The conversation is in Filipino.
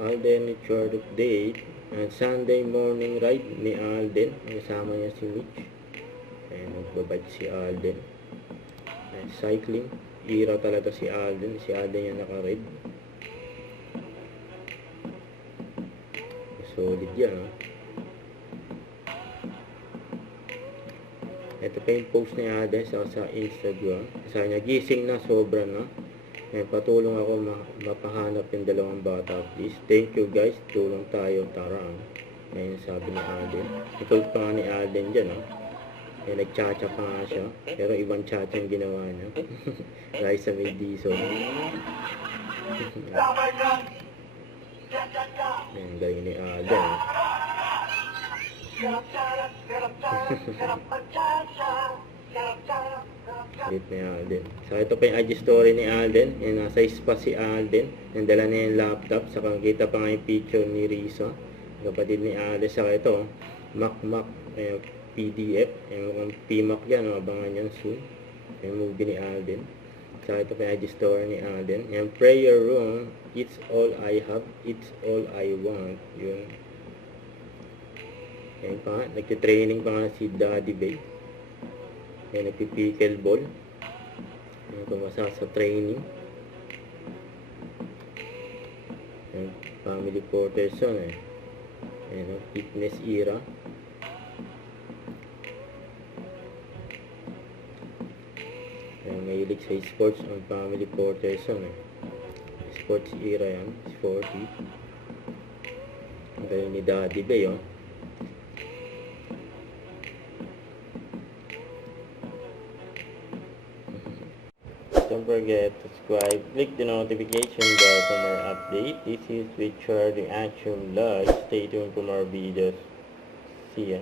Alden Richard update. And Sunday morning ride ni Alden. Kasama niya si Mitch. Ayan, nagbabike si Alden. And cycling. Ira talaga si Alden. Si Alden yung naka-red. Solid yan, ha? Ito pa yung post ni Alden sa Instagram. Sabi niya, gising na, sobra na. May patulong ako mapahanap yung dalawang bata, please. Thank you guys, tulong tayo, tarang. Ayun sabi ni Alden. Ikaw pa nga ni Alden dyan, ha. Nagchacha pa nga siya. Pero ibang chacha yung ginawa niya. Raisa may Dizon. Ayun, galing ni Alden, ha. Lit ni Alden. So, ito pa yung IG story ni Alden. Yan, nasa spa si Alden. Nandala na yung laptop. Saka kita pa nga yung picture ni Risa. Kapatid ni Alden. Saka ito, Mac PDF. Yung PMAC yan. Abangan yan soon. Yung movie ni Alden. Saka ito pa yung IG story ni Alden. Yung prayer room. It's all I have. It's all I want. Yun. Yan pa nga. Nagtitraining pa nga si Daddy Bay. Yan, nagpipickle ball. Yan, pumasa sa training. Yan, family porters yun, eh. Yan, fitness era. Yan, mahilig sa sports ang family porters yun, eh. Sports era yan, sporty. Ang galing ni Daddy Bay, oh. Don't forget to subscribe, click the notification bell for more updates. This is Richard Reaction Vlog. Stay tuned for more videos. See ya.